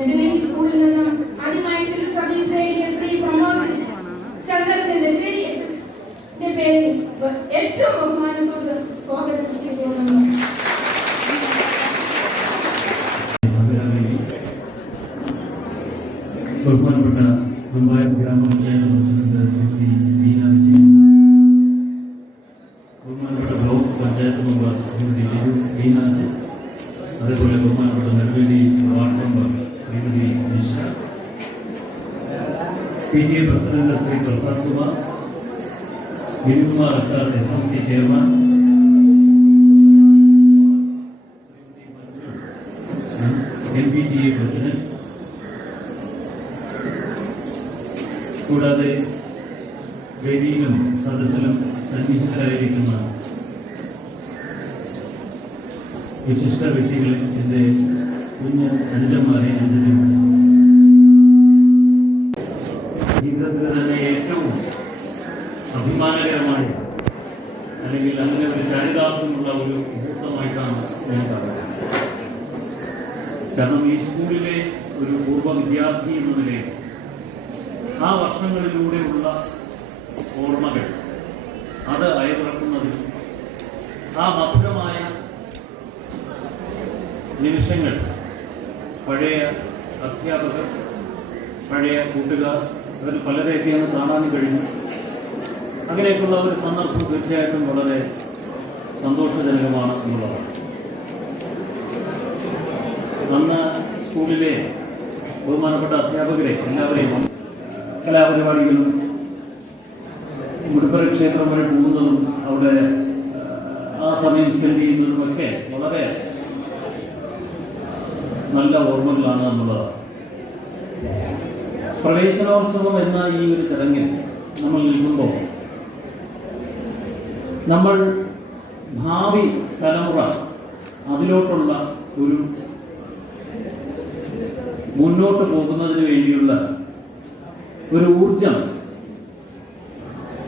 നെടുവേലി സ്കൂളിൽ നിന്നും ആദ്യമായി സിവിൽ സർവീസ് ശ്രീ പ്രമോദ് ശങ്കറിന്റെ നെടുവേലി പേരിൽ ഏറ്റവും ബഹുമാനത്തോട് P T A president Shri Prasad Kumar Vinukumar sir S M C chairman M P T A president. കൂടാതെ വേദിയിലും സദസ്സിലും സന്നിഹിതരായിരിക്കുന്ന വിശിഷ്ട വ്യക്തികളെ എന്റെ കുഞ്ഞ് അനുജന്മാരെ അനുജന്മാരെ ജീവിതത്തിൽ തന്നെ ഏറ്റവും അഭിമാനകരമായ അല്ലെങ്കിൽ അങ്ങനെ ഒരു ചരിതാർത്ഥമുള്ള ഒരു മുഹൂർത്തമായിട്ടാണ് ഞാൻ കാണുന്നത് കാരണം ഈ സ്കൂളിലെ ഒരു പൂർവ വിദ്യാർത്ഥി എന്ന നിലയിൽ ആ വർഷങ്ങളിലൂടെയുള്ള ഓർമ്മകൾ അത് അയവിറക്കുന്നതിൽ ആ മധുരമായ നിമിഷങ്ങൾ പഴയ അധ്യാപകർ പഴയ കൂട്ടുകാർ അവർ പലരെയൊക്കെ അന്ന് കാണാനും കഴിഞ്ഞു. അങ്ങനെയൊക്കെയുള്ള ഒരു സന്ദർഭം തീർച്ചയായിട്ടും വളരെ സന്തോഷജനകമാണ് എന്നുള്ളതാണ്. അന്ന് സ്കൂളിലെ ബഹുമാനപ്പെട്ട അധ്യാപകരെ എല്ലാവരെയും കലാപരിപാടികളും മുടുപ്പര ക്ഷേത്രം വരെ പോകുന്നതും അവിടെ ആ സമയം സ്പെൻഡ് ചെയ്യുന്നതുമൊക്കെ വളരെ നല്ല ഓർമ്മകളാണ് എന്നുള്ളതാണ്. പ്രവേശനോത്സവം എന്ന ഈ ഒരു ചടങ്ങിൽ നമ്മൾ നിൽക്കുമ്പോൾ നമ്മൾ ഭാവി തലമുറ അതിലോട്ടുള്ള ഒരു മുന്നോട്ട് പോകുന്നതിന് വേണ്ടിയുള്ള ഒരു ഊർജം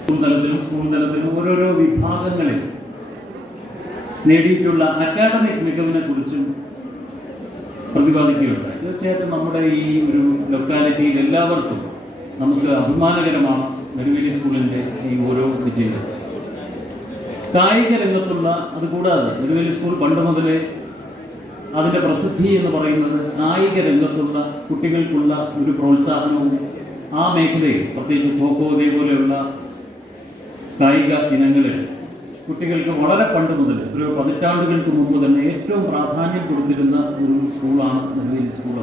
സ്കൂൾ തലത്തിലും സ്കൂൾ തലത്തിലും ഓരോരോ വിഭാഗങ്ങളിൽ നേടിയിട്ടുള്ള അക്കാഡമിക് മികവിനെ കുറിച്ചും പ്രതിപാദിക്കുകയുണ്ടായി. തീർച്ചയായിട്ടും നമ്മുടെ ഈ ഒരു ലൊക്കാലിറ്റിയിൽ എല്ലാവർക്കും നമുക്ക് അഭിമാനകരമാണ് നെടുവേലി സ്കൂളിന്റെ ഈ ഓരോ വിജയം കായിക രംഗത്തുള്ള അതുകൂടാതെ നെടുവേലി സ്കൂൾ പണ്ട് മുതലേ അതിന്റെ പ്രസിദ്ധി എന്ന് പറയുന്നത് കായിക രംഗത്തുള്ള കുട്ടികൾക്കുള്ള ഒരു പ്രോത്സാഹനവും ആ മേഖലയിൽ പ്രത്യേകിച്ച് ഖോഖോ ഇതേപോലെയുള്ള കായിക ഇനങ്ങളിൽ കുട്ടികൾക്ക് വളരെ പണ്ട് മുതൽ ഒരു പതിറ്റാണ്ടുകൾക്ക് മുമ്പ് തന്നെ ഏറ്റവും പ്രാധാന്യം കൊടുത്തിരുന്ന ഒരു സ്കൂളാണ് നെല്ലേരി സ്കൂൾ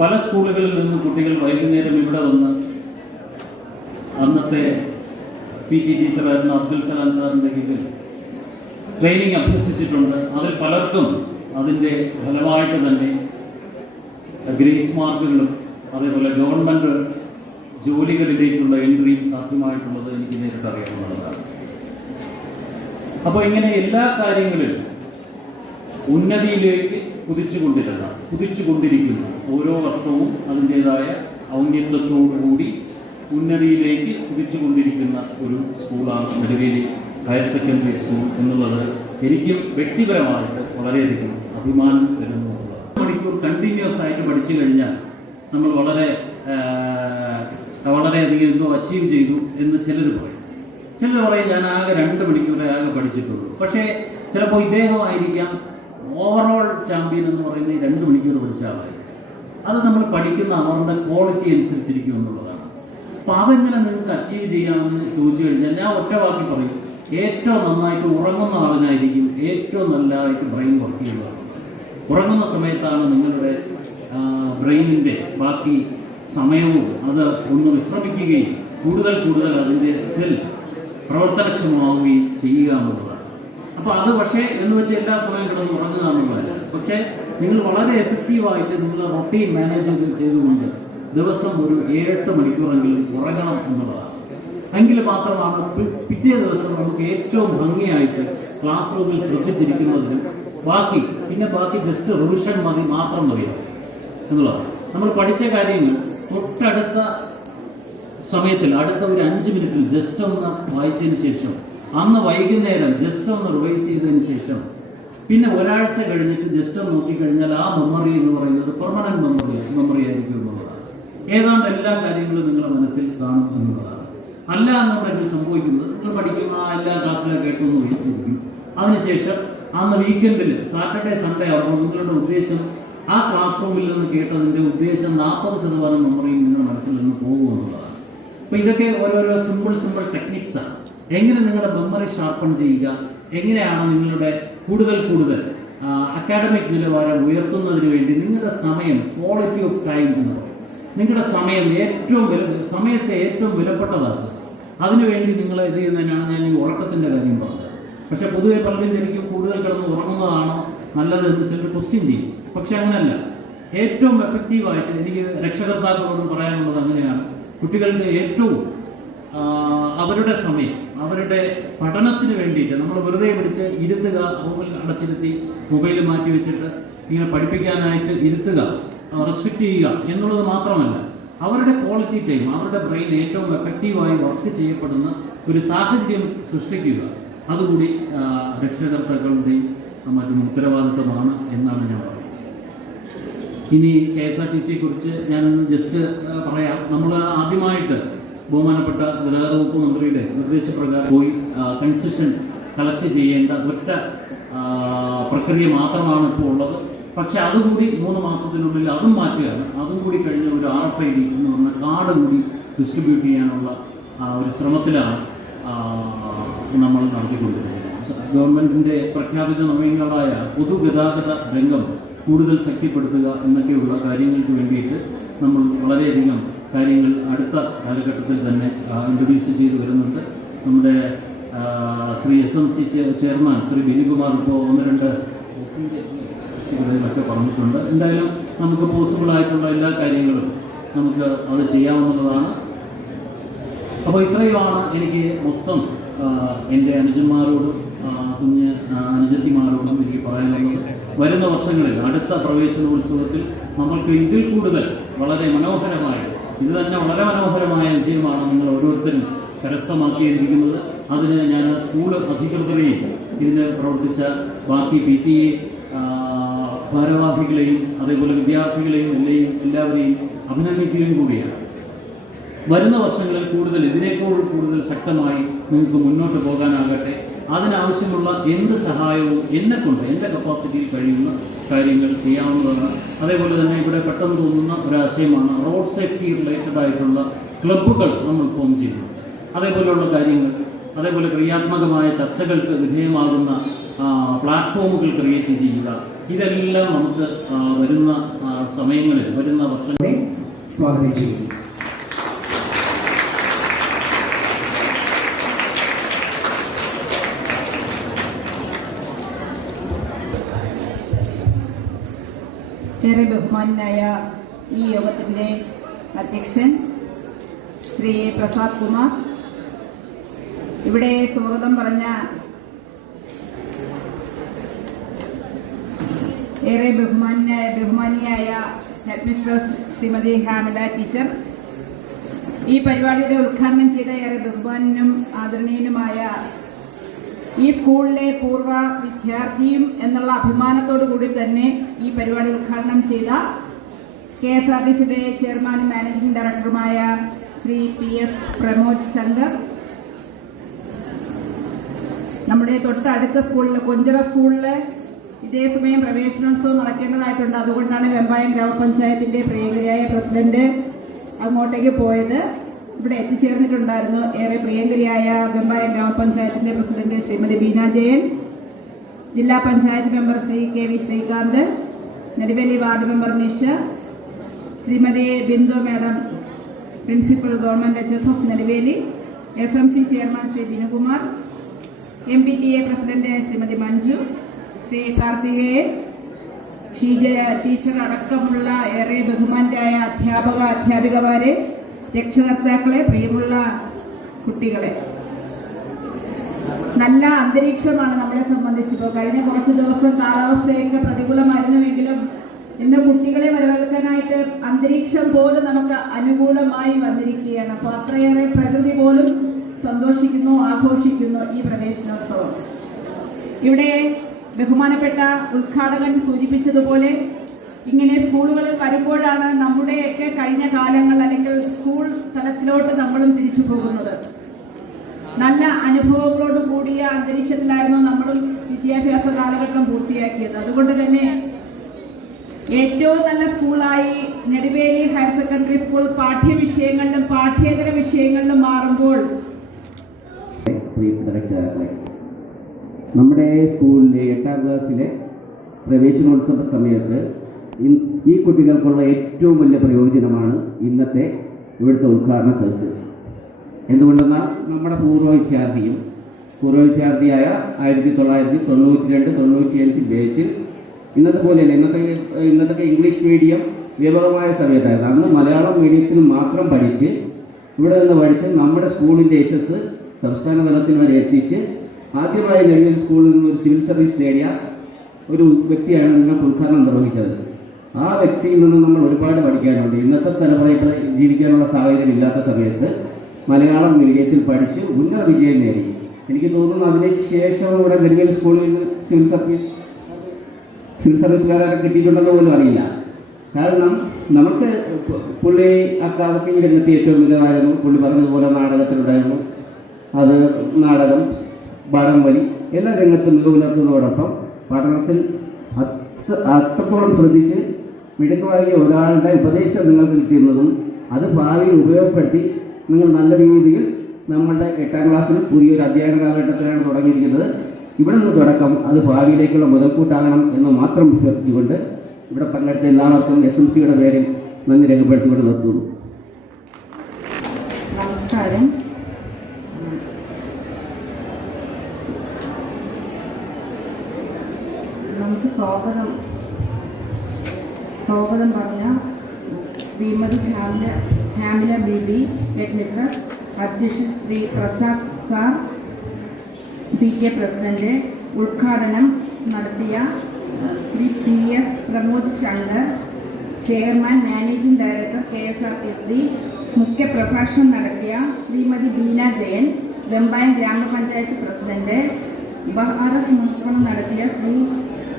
പല സ്കൂളുകളിൽ നിന്ന് കുട്ടികൾ വൈകുന്നേരം ഇവിടെ വന്ന് അന്നത്തെ പി ടി ടീച്ചറായിരുന്ന അബ്ദുൽ സലാം സാറിന്റെ കീഴിൽ ട്രെയിനിങ് അഭ്യസിച്ചിട്ടുണ്ട്. അതിൽ പലർക്കും അതിന്റെ ഫലമായിട്ട് തന്നെ ഗ്രേസ് മാർക്കുകളും അതേപോലെ ഗവൺമെന്റ് ജോലികളിലേക്കുള്ള എൻട്രിയും സാധ്യമായിട്ടുള്ളത് എനിക്ക് നേരിട്ട് അറിയാവുന്നതാണ്. അപ്പോൾ ഇങ്ങനെ എല്ലാ കാര്യങ്ങളിലും ഉന്നതിയിലേക്ക് കുതിച്ചുകൊണ്ടിരുന്ന കുതിച്ചുകൊണ്ടിരിക്കുന്നു ഓരോ വർഷവും അതിന്റെതായ ഔന്നത്യത്തോടുകൂടി ഉന്നതിയിലേക്ക് കുതിച്ചുകൊണ്ടിരിക്കുന്ന ഒരു സ്കൂളാണ് നെടുവേലി ഹയർ സെക്കൻഡറി സ്കൂൾ എന്നുള്ളത് എനിക്കും വ്യക്തിപരമായിട്ട് വളരെയധികം അഭിമാനം തരുന്നു മണിക്കൂർ കണ്ടിന്യൂസ് ആയിട്ട് പഠിച്ചു കഴിഞ്ഞാൽ നമ്മൾ വളരെ വളരെയധികം എന്തോ അച്ചീവ് ചെയ്തു എന്ന് ചിലർ പറയും. ചിലർ പറയും ഞാൻ ആകെ രണ്ട് മണിക്കൂറേ ആകെ പഠിച്ചിട്ടുള്ളൂ. പക്ഷേ ചിലപ്പോൾ ഇദ്ദേഹമായിരിക്കാം ഓവറോൾ ചാമ്പ്യൻ എന്ന് പറയുന്ന ഈ രണ്ട് മണിക്കൂർ പഠിച്ച ആളായിരിക്കും അത് നമ്മൾ പഠിക്കുന്ന അവരുടെ ക്വാളിറ്റി അനുസരിച്ചിരിക്കും എന്നുള്ളതാണ്. അപ്പോൾ അതെങ്ങനെ നിങ്ങൾക്ക് അച്ചീവ് ചെയ്യാമെന്ന് ചോദിച്ചു കഴിഞ്ഞാൽ ഞാൻ ഒറ്റ വാക്കി പറയും. ഏറ്റവും നന്നായിട്ട് ഉറങ്ങുന്ന ആളിനായിരിക്കും ഏറ്റവും നല്ലതായിട്ട് ബ്രെയിൻ വർക്ക് ചെയ്യുന്നത് ഉറങ്ങുന്ന സമയത്താണ് നിങ്ങളുടെ ബ്രെയിനിന്റെ ബാക്കി സമയവും അത് ഒന്ന് വിശ്രമിക്കുകയും കൂടുതൽ കൂടുതൽ അതിന്റെ സെൽ പ്രവർത്തനക്ഷമമാവുകയും ചെയ്യുക എന്നുള്ളതാണ്. അപ്പോൾ അത് പക്ഷേ എന്ന് വെച്ച് എല്ലാ സമയം കിടന്ന് ഉറങ്ങുക എന്നുള്ളതല്ല. പക്ഷെ നിങ്ങൾ വളരെ എഫക്റ്റീവായിട്ട് നിങ്ങളുടെ റൊട്ടീൻ മാനേജ് ചെയ്തുകൊണ്ട് ദിവസം ഒരു ഏഴെട്ട് മണിക്കൂറെങ്കിലും ഉറങ്ങണം എന്നുള്ളതാണ്. എങ്കിൽ മാത്രമാണ് പിറ്റേ ദിവസം നമുക്ക് ഏറ്റവും ഭംഗിയായിട്ട് ക്ലാസ് റൂമിൽ ശ്രദ്ധിച്ചിരിക്കുന്നതിനും ബാക്കി പിന്നെ ബാക്കി ജസ്റ്റ് റിവിഷൻ മതി മാത്രം മതിയാവും. എന്നുള്ളതാണ്. നമ്മൾ പഠിച്ച കാര്യങ്ങൾ തൊട്ടടുത്ത സമയത്തിൽ അടുത്ത ഒരു അഞ്ച് മിനിറ്റിൽ ജസ്റ്റ് ഒന്ന് വായിച്ചതിന് ശേഷം. അന്ന് വൈകുന്നേരം ജസ്റ്റ് ഒന്ന് റിവൈസ് ചെയ്തതിന് ശേഷം. പിന്നെ ഒരാഴ്ച കഴിഞ്ഞിട്ട് ജസ്റ്റ് ഒന്ന് നോക്കിക്കഴിഞ്ഞാൽ ആ മെമ്മറി എന്ന് പറയുന്നത് പെർമനന്റ് മെമ്മറി മെമ്മറി ആയിരിക്കും എന്നുള്ളതാണ്. ഏതാണ്ട് എല്ലാ കാര്യങ്ങളും നിങ്ങളുടെ മനസ്സിൽ കാണും എന്നുള്ളതാണ്. അല്ല എന്നുണ്ടെങ്കിൽ സംഭവിക്കുന്നത് നിങ്ങൾ പഠിക്കുന്ന ആ എല്ലാ ക്ലാസ്സിലും കേട്ടൊന്ന് വഹിച്ചിരിക്കും അതിനുശേഷം അന്ന് വീക്കെൻഡിൽ സാറ്റർഡേ സൺഡേ ആകുമ്പോൾ നിങ്ങളുടെ ഉദ്ദേശം ആ ക്ലാസ് റൂമിൽ നിന്ന് കേട്ടതിന്റെ ഉദ്ദേശം നാൽപ്പത് ശതമാനം മെമ്മറിയും നിങ്ങളുടെ മനസ്സിൽ നിന്ന് പോകുമെന്നുള്ളതാണ് അപ്പൊ ഇതൊക്കെ ഓരോരോ സിമ്പിൾ സിമ്പിൾ ടെക്നിക്സ് ആണ്. എങ്ങനെ നിങ്ങളുടെ മെമ്മറി ഷാർപ്പൺ ചെയ്യുക? എങ്ങനെയാണ് നിങ്ങളുടെ കൂടുതൽ കൂടുതൽ അക്കാഡമിക് നിലവാരം ഉയർത്തുന്നതിന് വേണ്ടി നിങ്ങളുടെ സമയം ക്വാളിറ്റി ഓഫ് ടൈം എന്ന് പറയും. നിങ്ങളുടെ സമയം ഏറ്റവും വില സമയത്തെ ഏറ്റവും വിലപ്പെട്ടതാക്കുക. അതിനുവേണ്ടി നിങ്ങൾ ഇത് ചെയ്യുന്നതിനാണ് ഞാൻ ഈ ഉറക്കത്തിന്റെ കാര്യം പറഞ്ഞത്. പക്ഷെ പൊതുവെ പലരും എനിക്ക് കൂടുതൽ കിടന്ന് ഉറങ്ങുന്നതാണോ നല്ലത് എന്ന് ചിലർ ക്വസ്റ്റ്യൻ ചെയ്യും. പക്ഷെ അങ്ങനെയല്ല ഏറ്റവും എഫക്റ്റീവായിട്ട് എനിക്ക് രക്ഷകർത്താക്കളോട് പറയാനുള്ളത് അങ്ങനെയാണ്. കുട്ടികളുടെ ഏറ്റവും അവരുടെ സമയം അവരുടെ പഠനത്തിന് വേണ്ടിയിട്ട് നമ്മൾ വെറുതെ പിടിച്ച് ഇരുത്തുക റൂമിൽ അടച്ചിരുത്തി മൊബൈൽ മാറ്റി വെച്ചിട്ട് ഇങ്ങനെ പഠിപ്പിക്കാനായിട്ട് ഇരുത്തുക റെസ്ട്രിക്റ്റ് ചെയ്യുക എന്നുള്ളത് മാത്രമല്ല അവരുടെ ക്വാളിറ്റി ടൈം അവരുടെ ബ്രെയിൻ ഏറ്റവും എഫക്റ്റീവായി വർക്ക് ചെയ്യപ്പെടുന്ന ഒരു സാഹചര്യം സൃഷ്ടിക്കുക. അതുകൂടി രക്ഷകർത്താക്കളുടെയും മറ്റും ഉത്തരവാദിത്തമാണ് എന്നാണ് ഞാൻ പറയുന്നത്. ഇനി കെ എസ് ആർ ടി സിയെ കുറിച്ച് ഞാനൊന്ന് ജസ്റ്റ് പറയാം. നമ്മൾ ആദ്യമായിട്ട് ബഹുമാനപ്പെട്ട ഗതാഗത വകുപ്പ് മന്ത്രിയുടെ നിർദ്ദേശപ്രകാരം പോയി കൺസെഷൻ കളക്ട് ചെയ്യേണ്ട ഒറ്റ പ്രക്രിയ മാത്രമാണ് ഇപ്പോൾ ഉള്ളത്. പക്ഷെ അതുകൂടി മൂന്ന് മാസത്തിനുള്ളിൽ അതും മാറ്റുകയാണ്. അതും കൂടി കഴിഞ്ഞ ഒരു ആർ എഫ് ഐ ഡി എന്ന് പറഞ്ഞ കാർഡ് കൂടി ഡിസ്ട്രിബ്യൂട്ട് ചെയ്യാനുള്ള ഒരു ശ്രമത്തിലാണ് നമ്മൾ നടത്തിക്കൊണ്ടിരിക്കുന്നത്. ഗവൺമെന്റിന്റെ പ്രഖ്യാപിത നവീനങ്ങളായ പൊതുഗതാഗത രംഗം കൂടുതൽ ശക്തിപ്പെടുത്തുക എന്നൊക്കെയുള്ള കാര്യങ്ങൾക്ക് വേണ്ടിയിട്ട് നമ്മൾ വളരെയധികം കാര്യങ്ങൾ അടുത്ത കാലഘട്ടത്തിൽ തന്നെ ഇൻട്രൊഡ്യൂസ് ചെയ്തു വരുന്നുണ്ട്. നമ്മുടെ Shri S M C chairman Shri Binikumar ഇപ്പോൾ ഒന്ന് രണ്ട് ഒക്കെ പറഞ്ഞിട്ടുണ്ട്. എന്തായാലും നമുക്ക് പോസിബിൾ ആയിട്ടുള്ള എല്ലാ കാര്യങ്ങളും നമുക്ക് അത് ചെയ്യാവുന്നതാണ്. അപ്പോൾ ഇത്രയുമാണ് എനിക്ക് മൊത്തം എന്റെ അനുജന്മാരോടും കുഞ്ഞ് അനുജത്തിമാരോടും എനിക്ക് പറയാനുള്ളത് വരുന്ന വർഷങ്ങളിൽ അടുത്ത പ്രവേശനോത്സവത്തിൽ നമ്മൾക്ക് ഇതിൽ കൂടുതൽ വളരെ മനോഹരമായ ഇത് തന്നെ വളരെ മനോഹരമായ വിജയമാണ് നിങ്ങൾ ഓരോരുത്തരും കരസ്ഥമാക്കിയിരിക്കുന്നത്. അതിന് ഞാൻ സ്കൂൾ അധികൃതരെയും ഇതിന് പ്രവർത്തിച്ച ബാക്കി പി ടി എ ഭാരവാഹികളെയും അതേപോലെ വിദ്യാർത്ഥികളെയും എല്ലാം എല്ലാവരെയും അഭിനന്ദിക്കുകയും കൂടിയാണ്. വരുന്ന വർഷങ്ങളിൽ കൂടുതൽ ഇതിനേക്കാൾ കൂടുതൽ ശക്തമായി നിങ്ങൾക്ക് മുന്നോട്ട് പോകാനാകട്ടെ. അതിനാവശ്യമുള്ള എന്ത് സഹായവും എന്നെ കൊണ്ട് എന്റെ കപ്പാസിറ്റിയിൽ കഴിയുന്ന കാര്യങ്ങൾ ചെയ്യാവുന്നതാണ്. അതേപോലെ തന്നെ ഇവിടെ പെട്ടെന്ന് തോന്നുന്ന ഒരാശയമാണ് റോഡ് സേഫ്റ്റി റിലേറ്റഡ് ആയിട്ടുള്ള ക്ലബ്ബുകൾ നമ്മൾ ഫോം ചെയ്യുന്നു അതേപോലെയുള്ള കാര്യങ്ങൾ അതേപോലെ ക്രിയാത്മകമായ ചർച്ചകൾക്ക് വിധേയമാകുന്ന പ്ലാറ്റ്ഫോമുകൾ ക്രിയേറ്റ് ചെയ്യുക. ഇതെല്ലാം നമുക്ക് വരുന്ന സമയങ്ങളിൽ വരുന്ന വർഷങ്ങളിൽ സ്വാഗതം ചെയ്യുന്നു. ഏറെ ബഹുമാനായ ഈ യോഗത്തിന്റെ അധ്യക്ഷൻ ശ്രീ പ്രസാദ് കുമാർ. ഇവിടെ സ്വാഗതം പറഞ്ഞ ഏറെ ബഹുമാനായ ബഹുമാനിയായ headmistress Shrimati Hamila teacher. ഈ പരിപാടിയുടെ ഉദ്ഘാടനം ചെയ്ത ഏറെ ബഹുമാനും ആദരണീയനുമായ ഈ സ്കൂളിലെ പൂർവ വിദ്യാർത്ഥിയും എന്നുള്ള അഭിമാനത്തോടു കൂടി തന്നെ ഈ പരിപാടി ഉദ്ഘാടനം ചെയ്ത കെ എസ് ആർ ടി സിയുടെ ചെയർമാനും മാനേജിംഗ് ഡയറക്ടറുമായ ശ്രീ പി എസ് പ്രമോദ് ശങ്കർ. നമ്മുടെ തൊട്ടടുത്ത സ്കൂളിൽ കൊഞ്ചറ സ്കൂളിൽ ഇതേ സമയം പ്രവേശനോത്സവം നടക്കേണ്ടതായിട്ടുണ്ട്. അതുകൊണ്ടാണ് വെമ്പായം ഗ്രാമപഞ്ചായത്തിന്റെ പ്രിയങ്കരിയായ പ്രസിഡന്റ് അങ്ങോട്ടേക്ക് പോയത്. ഇവിടെ എത്തിച്ചേർന്നിട്ടുണ്ടായിരുന്നു. ഏറെ പ്രിയങ്കരിയായ വെമ്പായം ഗ്രാമപഞ്ചായത്തിന്റെ പ്രസിഡന്റ് ശ്രീമതി ബീന ജയൻ ജില്ലാ panchayat member Shri K V Srikanth Neduveli ward member Nisha Shrimati Bindu madam principal government H S S Neduveli S M C chairman Shri Binukumar M P T A president Shrimati Manju Shri Karthikeyan Sheeja teacher അടക്കമുള്ള ഏറെ ബഹുമാന്റായ അധ്യാപക അധ്യാപികമാരെ രക്ഷകർത്താക്കളെ പ്രിയമുള്ള കുട്ടികളെ. നല്ല അന്തരീക്ഷമാണ് നമ്മളെ സംബന്ധിച്ച്. ഇപ്പോൾ കഴിഞ്ഞ കുറച്ച് ദിവസം കാലാവസ്ഥയൊക്കെ പ്രതികൂലമായിരുന്നുവെങ്കിലും ഇന്ന് കുട്ടികളെ വരവേൽക്കാനായിട്ട് അന്തരീക്ഷം പോലും നമുക്ക് അനുകൂലമായി വന്നിരിക്കുകയാണ്. അപ്പോൾ അത്രയേറെ പ്രകൃതി പോലും സന്തോഷിക്കുന്നു ആഘോഷിക്കുന്നു ഈ പ്രവേശനോത്സവം. ഇവിടെ ബഹുമാനപ്പെട്ട ഉദ്ഘാടകൻ സൂചിപ്പിച്ചതുപോലെ ഇങ്ങനെ സ്കൂളുകളിൽ വരുമ്പോഴാണ് നമ്മുടെയൊക്കെ കഴിഞ്ഞ കാലങ്ങൾ അല്ലെങ്കിൽ സ്കൂൾ തലത്തിലോട്ട് നമ്മളും തിരിച്ചു പോകുന്നത്. നല്ല അനുഭവങ്ങളോട് കൂടിയ അന്തരീക്ഷത്തിലായിരുന്നു നമ്മളും വിദ്യാഭ്യാസ കാലഘട്ടം പൂർത്തിയാക്കിയത്. അതുകൊണ്ട് തന്നെ ഏറ്റവും നല്ല സ്കൂളായി നെടുവേലി ഹയർ സെക്കൻഡറി സ്കൂൾ പാഠ്യവിഷയങ്ങളിലും പാഠ്യേതര വിഷയങ്ങളിലും മാറുമ്പോൾ നമ്മുടെ സ്കൂളിലെ എട്ടാം ക്ലാസ്സിലെ പ്രവേശനോത്സവ സമയത്ത് ഈ കുട്ടികൾക്കുള്ള ഏറ്റവും വലിയ പ്രയോജനമാണ് ഇന്നത്തെ ഇവിടുത്തെ ഉദ്ഘാടന സദസ്സ്. എന്തുകൊണ്ടെന്നാൽ നമ്മുടെ പൂർവ വിദ്യാർത്ഥിയും പൂർവ വിദ്യാർത്ഥിയായ ആയിരത്തി തൊള്ളായിരത്തി തൊണ്ണൂറ്റി രണ്ട് തൊണ്ണൂറ്റിയഞ്ച് ബേച്ചിൽ ഇന്നത്തെ പോലെയല്ല ഇന്നത്തെ ഇന്നത്തെ ഇംഗ്ലീഷ് മീഡിയം വിപുലമായ സമയത്തായിരുന്നു. അന്ന് മലയാളം മീഡിയത്തിൽ മാത്രം പഠിച്ച് ഇവിടെ നിന്ന് പഠിച്ച് നമ്മുടെ സ്കൂളിന്റെ യശസ് സംസ്ഥാന തലത്തിൽ വരെ എത്തിച്ച് ആദ്യമായി നെല്ലൂർ സ്കൂളിൽ നിന്ന് ഒരു സിവിൽ സർവീസ് നേടിയ ഒരു വ്യക്തിയാണ് നിങ്ങൾക്ക് ഉദ്ഘാടനം നിർവഹിച്ചത്. ആ വ്യക്തിയിൽ നിന്ന് നമ്മൾ ഒരുപാട് പഠിക്കാനുണ്ട്. ഇന്നത്തെ തലമുറയിൽ ജീവിക്കാനുള്ള സാഹചര്യം ഇല്ലാത്ത സമയത്ത് മലയാളം മീഡിയത്തിൽ പഠിച്ച് ഉന്നത വിജയം നേടി. എനിക്ക് തോന്നുന്നു അതിനുശേഷം ഇവിടെ നെല്ലുവേൽ സ്കൂളിൽ നിന്ന് സിവിൽ സർവീസ് സിവിൽ സർവീസുകാരെ കിട്ടിയിട്ടുണ്ടെന്ന് പോലും അറിയില്ല. കാരണം നമുക്ക് പുള്ളി അക്കാദമി രംഗത്ത് ഏറ്റവും മികവായിരുന്നു. പുള്ളി പറഞ്ഞതുപോലെ നാടകത്തിലുണ്ടായിരുന്നു. അത് നാടകം വടംവലി എല്ലാ രംഗത്തും മികവ് പുലർത്തുന്നതോടൊപ്പം പഠനത്തിൽ അത്ര അത്രത്തോളം ശ്രദ്ധിച്ച് മിടുക്കമായ ഒരാളുടെ ഉപദേശം നിങ്ങൾക്ക് കിട്ടുന്നതും അത് ഭാവിയിൽ ഉപയോഗപ്പെടുത്തി നിങ്ങൾ നല്ല രീതിയിൽ നമ്മളുടെ എട്ടാം ക്ലാസ്സിൽ പുതിയൊരു അധ്യയന കാലഘട്ടത്തിലാണ് തുടങ്ങിയിരിക്കുന്നത്. ഇവിടെ നിന്ന് തുടക്കം. അത് ഭാവിയിലേക്കുള്ള മുതൽക്കൂട്ടാകണം എന്ന് മാത്രം വിശ്വസിച്ചുകൊണ്ട് ഇവിടെ പങ്കെടുത്ത എല്ലാവർക്കും എസ് എം സിയുടെ പേരിൽ നന്ദി രേഖപ്പെടുത്തിക്കൊണ്ട് നിർത്തുന്നു. നമസ്കാരം. നമുക്ക് സ്വാഗതം. സ്വാഗതം പറഞ്ഞ ശ്രീമതി ഹാമില ഹാമില ബിബി ഹെഡ് അധ്യക്ഷൻ Shri Prasad sir P K president ഉദ്ഘാടനം നടത്തിയ Shri P S Pramod Shankar chairman managing director K S R T C മുഖ്യ പ്രഭാഷണം നടത്തിയ ശ്രീമതി ബീന ജയൻ വെമ്പായം ഗ്രാമപഞ്ചായത്ത് പ്രസിഡന്റ് ബഹാറസ് സമർപ്പണം നടത്തിയ ശ്രീ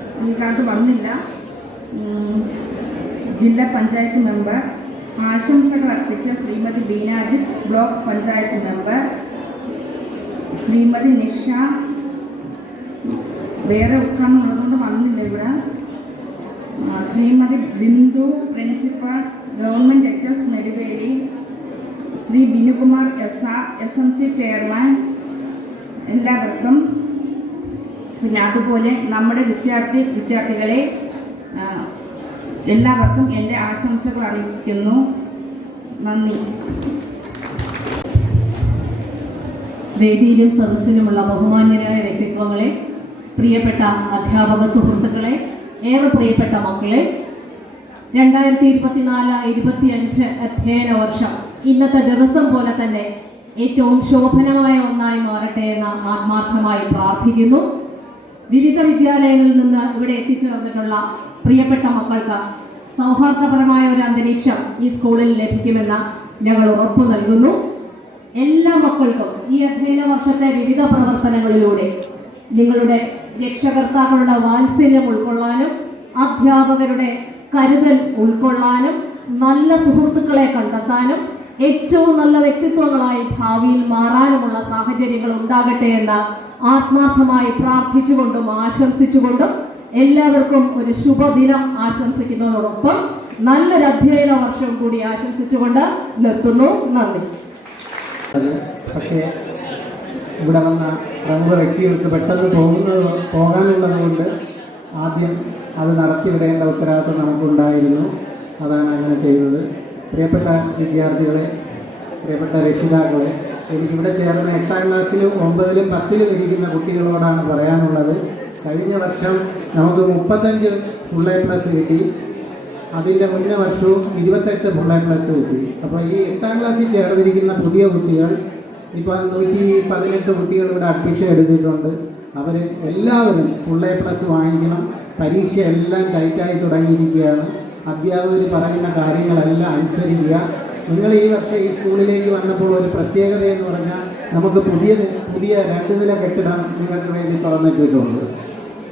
ശ്രീകാന്ത് വന്നില്ല. ജില്ലാ പഞ്ചായത്ത് മെമ്പർ. ആശംസകൾ അർപ്പിച്ച ശ്രീമതി ബീനാജിത്ത് ബ്ലോക്ക് പഞ്ചായത്ത് മെമ്പർ. ശ്രീമതി നിഷ. വേറെ ഉദ്ഘാടനം ഉള്ളതുകൊണ്ട് വന്നില്ല ഇവിടെ. Shrimati Bindu principal government H S Neduveli Shri Binukumar S R S M C chairman എല്ലാവർക്കും. പിന്നെ അതുപോലെ നമ്മുടെ വിദ്യാർത്ഥി വിദ്യാർത്ഥികളെ എല്ലാവർക്കും എന്റെ ആശംസകൾ അറിയിക്കുന്നു. നന്ദി. വേദിയിലും സദസ്സിലുമുള്ള ബഹുമാന്യരായ വ്യക്തിത്വങ്ങളെ പ്രിയപ്പെട്ട അധ്യാപക സുഹൃത്തുക്കളെ ഏറെ പ്രിയപ്പെട്ട മക്കളെ രണ്ടായിരത്തി ഇരുപത്തിനാല് ഇരുപത്തിയഞ്ച് അധ്യയന വർഷം ഇന്നത്തെ ദിവസം പോലെ തന്നെ ഏറ്റവും ശോഭനമായ ഒന്നായി മാറട്ടെ എന്ന് ആത്മാർത്ഥമായി പ്രാർത്ഥിക്കുന്നു. വിവിധ വിദ്യാലയങ്ങളിൽ നിന്ന് ഇവിടെ എത്തിച്ചേർന്നിട്ടുള്ള പ്രിയപ്പെട്ട മക്കൾക്ക് സൗഹാർദ്ദപരമായ ഒരു അന്തരീക്ഷം ഈ സ്കൂളിൽ ലഭിക്കുമെന്ന് ഞങ്ങൾ ഉറപ്പു നൽകുന്നു. എല്ലാ മക്കൾക്കും ഈ അധ്യയന വർഷത്തെ വിവിധ പ്രവർത്തനങ്ങളിലൂടെ നിങ്ങളുടെ രക്ഷകർത്താക്കളുടെ വാത്സല്യം ഉൾക്കൊള്ളാനും അധ്യാപകരുടെ കരുതൽ ഉൾക്കൊള്ളാനും നല്ല സുഹൃത്തുക്കളെ കണ്ടെത്താനും ഏറ്റവും നല്ല വ്യക്തിത്വങ്ങളായി ഭാവിയിൽ മാറാനുമുള്ള സാഹചര്യങ്ങൾ ഉണ്ടാകട്ടെ എന്ന് ആത്മാർത്ഥമായി പ്രാർത്ഥിച്ചുകൊണ്ടും ആശംസിച്ചുകൊണ്ടും എല്ലാവർക്കും ഒരു ശുഭദിനം ആശംസിക്കുന്നതോടൊപ്പം നല്ലൊരു അധ്യയന വർഷം കൂടി ആശംസിച്ചുകൊണ്ട് നിർത്തുന്നു. നന്ദി. പക്ഷേ ഇവിടെ വന്ന പ്രമുഖ വ്യക്തികൾക്ക് പെട്ടെന്ന് പോകുന്നത് പോകാനുള്ളതുകൊണ്ട് ആദ്യം അത് നടത്തിവിടേണ്ട ഉത്തരവാദിത്വം നമുക്കുണ്ടായിരുന്നു. അതാണ് അങ്ങനെ ചെയ്തത്. പ്രിയപ്പെട്ട വിദ്യാർത്ഥികളെ പ്രിയപ്പെട്ട രക്ഷിതാക്കളെ എനിക്കിവിടെ ചേർന്ന എട്ടാം ക്ലാസ്സിലും ഒമ്പതിലും പത്തിലും ഇരിക്കുന്ന കുട്ടികളോടാണ് പറയാനുള്ളത്. കഴിഞ്ഞ വർഷം നമുക്ക് മുപ്പത്തഞ്ച് ഫുൾ എ പ്ലസ് കിട്ടി. അതിന്റെ മുന്നേ വർഷവും ഇരുപത്തെട്ട് ഫുൾ എ പ്ലസ് കിട്ടി. അപ്പോൾ ഈ എട്ടാം ക്ലാസ്സിൽ ചേർന്നിരിക്കുന്ന പുതിയ കുട്ടികൾ ഇപ്പോൾ നൂറ്റി പതിനെട്ട് കുട്ടികൾ ഇവിടെ അഡ്മിഷൻ എടുത്തിട്ടുണ്ട്. അവർ എല്ലാവരും ഫുൾ എ പ്ലസ് വാങ്ങിക്കണം. പരീക്ഷ എല്ലാം ടൈറ്റായി തുടങ്ങിയിരിക്കുകയാണ്. അധ്യാപകർ പറയുന്ന കാര്യങ്ങളെല്ലാം അനുസരിക്കുക. നിങ്ങൾ ഈ വർഷം ഈ സ്കൂളിലേക്ക് വന്നപ്പോൾ ഒരു പ്രത്യേകത എന്ന് പറഞ്ഞാൽ നമുക്ക് പുതിയ പുതിയ രണ്ട് നില കെട്ടിടം നിങ്ങൾക്ക് വേണ്ടി തുറന്നിട്ടിട്ടുണ്ട്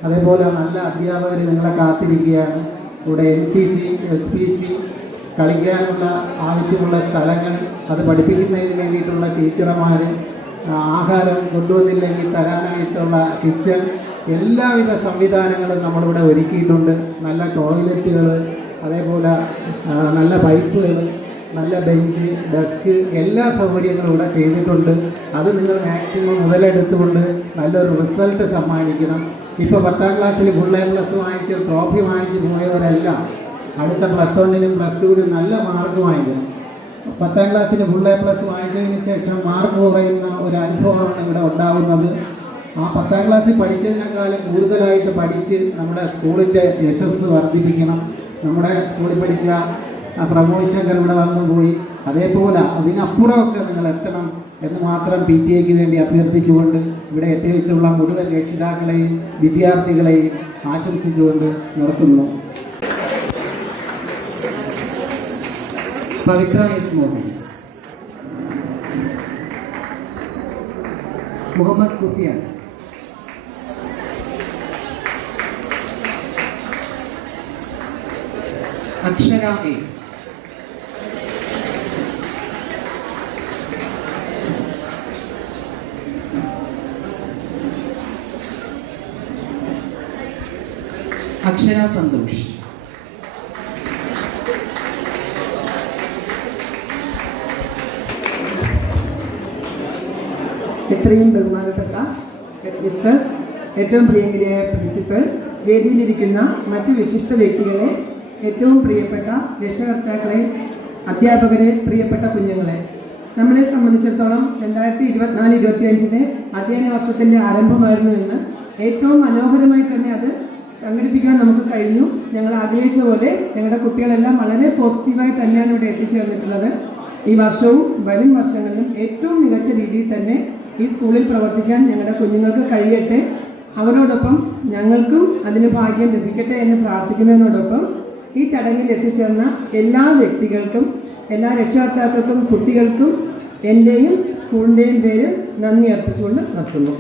അതേപോലെ നല്ല അധ്യാപകർ നിങ്ങളെ കാത്തിരിക്കുകയാണ്. ഇവിടെ N C C S P C കളിക്കാനുള്ള ആവശ്യമുള്ള സ്ഥലങ്ങൾ അത് പഠിപ്പിക്കുന്നതിന് വേണ്ടിയിട്ടുള്ള ടീച്ചർമാർ ആഹാരം കൊണ്ടുവന്നില്ലെങ്കിൽ തരാനായിട്ടുള്ള കിച്ചൺ എല്ലാവിധ സംവിധാനങ്ങളും നമ്മളിവിടെ ഒരുക്കിയിട്ടുണ്ട്. നല്ല ടോയ്ലറ്റുകൾ അതേപോലെ നല്ല പൈപ്പുകൾ നല്ല ബെഞ്ച് ഡെസ്ക് എല്ലാ സൗകര്യങ്ങളും ഇവിടെ ചെയ്തിട്ടുണ്ട്. അത് നിങ്ങൾ മാക്സിമം മുതലെടുത്തുകൊണ്ട് നല്ലൊരു റിസൾട്ട് സമ്മാനിക്കണം. ഇപ്പോൾ പത്താം ക്ലാസ്സിൽ ഫുൾ എ പ്ലസ് വാങ്ങിച്ച് ട്രോഫി വാങ്ങിച്ച് പോയവരെല്ലാം അടുത്ത പ്ലസ് വണ്ണിനും പ്ലസ് ടുവിനും നല്ല മാർക്ക് വാങ്ങിക്കണം. പത്താം ക്ലാസ്സിൽ ഫുൾ എ പ്ലസ് വാങ്ങിച്ചതിന് ശേഷം മാർക്ക് കുറയുന്ന ഒരു അനുഭവമാണ് ഇവിടെ ഉണ്ടാകുന്നത് ആ പത്താം ക്ലാസ്സിൽ പഠിച്ചതിനേക്കാളും കൂടുതലായിട്ട് പഠിച്ച് നമ്മുടെ സ്കൂളിന്റെ യശസ് വർദ്ധിപ്പിക്കണം. നമ്മുടെ സ്കൂളിൽ പഠിച്ച ആ പ്രമോദ് ശങ്കർ ഇവിടെ വന്നു പോയി. അതേപോലെ അതിനപ്പുറമൊക്കെ നിങ്ങൾ എത്തണം എന്ന് മാത്രം പി ടി എക്ക് വേണ്ടി അഭ്യർത്ഥിച്ചുകൊണ്ട് ഇവിടെ എത്തിയിട്ടുള്ള മുഴുവൻ രക്ഷിതാക്കളെയും വിദ്യാർത്ഥികളെയും ആശംസിച്ചുകൊണ്ട് നിർത്തുന്നു. പവിത്ര എസ് മുഹമ്മദ് സുഫിയാൻ അക്ഷര എ അക്ഷര സന്തോഷ്. എത്രയും ബഹുമാനപ്പെട്ട മിസ്റ്റർ ഏറ്റവും പ്രിയങ്കരിയായ പ്രിൻസിപ്പൽ വേദിയിലിരിക്കുന്ന മറ്റു വിശിഷ്ട വ്യക്തികളെ ഏറ്റവും പ്രിയപ്പെട്ട രക്ഷകർത്താക്കളെ അധ്യാപകരെ പ്രിയപ്പെട്ട കുഞ്ഞുങ്ങളെ. നമ്മളെ സംബന്ധിച്ചിടത്തോളം രണ്ടായിരത്തി ഇരുപത്തിനാല് ഇരുപത്തി അഞ്ചിലെ അധ്യയന വർഷത്തിന്റെ ആരംഭമായിരുന്നു എന്ന് ഏറ്റവും മനോഹരമായി തന്നെ അത് സംഘടിപ്പിക്കാൻ നമുക്ക് കഴിഞ്ഞു. ഞങ്ങൾ ആഗ്രഹിച്ച പോലെ ഞങ്ങളുടെ കുട്ടികളെല്ലാം വളരെ പോസിറ്റീവായി തന്നെയാണ് ഇവിടെ എത്തിച്ചേർന്നിട്ടുള്ളത്. ഈ വർഷവും വരും വർഷങ്ങളിലും ഏറ്റവും മികച്ച രീതിയിൽ തന്നെ ഈ സ്കൂളിൽ പ്രവർത്തിക്കാൻ ഞങ്ങളുടെ കുഞ്ഞുങ്ങൾക്ക് കഴിയട്ടെ. അവരോടൊപ്പം ഞങ്ങൾക്കും അതിന് ഭാഗ്യം ലഭിക്കട്ടെ എന്ന് പ്രാർത്ഥിക്കുന്നതിനോടൊപ്പം ഈ ചടങ്ങിൽ എത്തിച്ചേർന്ന എല്ലാ വ്യക്തികൾക്കും എല്ലാ രക്ഷകർത്താക്കൾക്കും കുട്ടികൾക്കും എന്റെയും സ്കൂളിന്റെയും പേര് നന്ദി അർപ്പിച്ചുകൊണ്ട് നിർത്തുന്നു.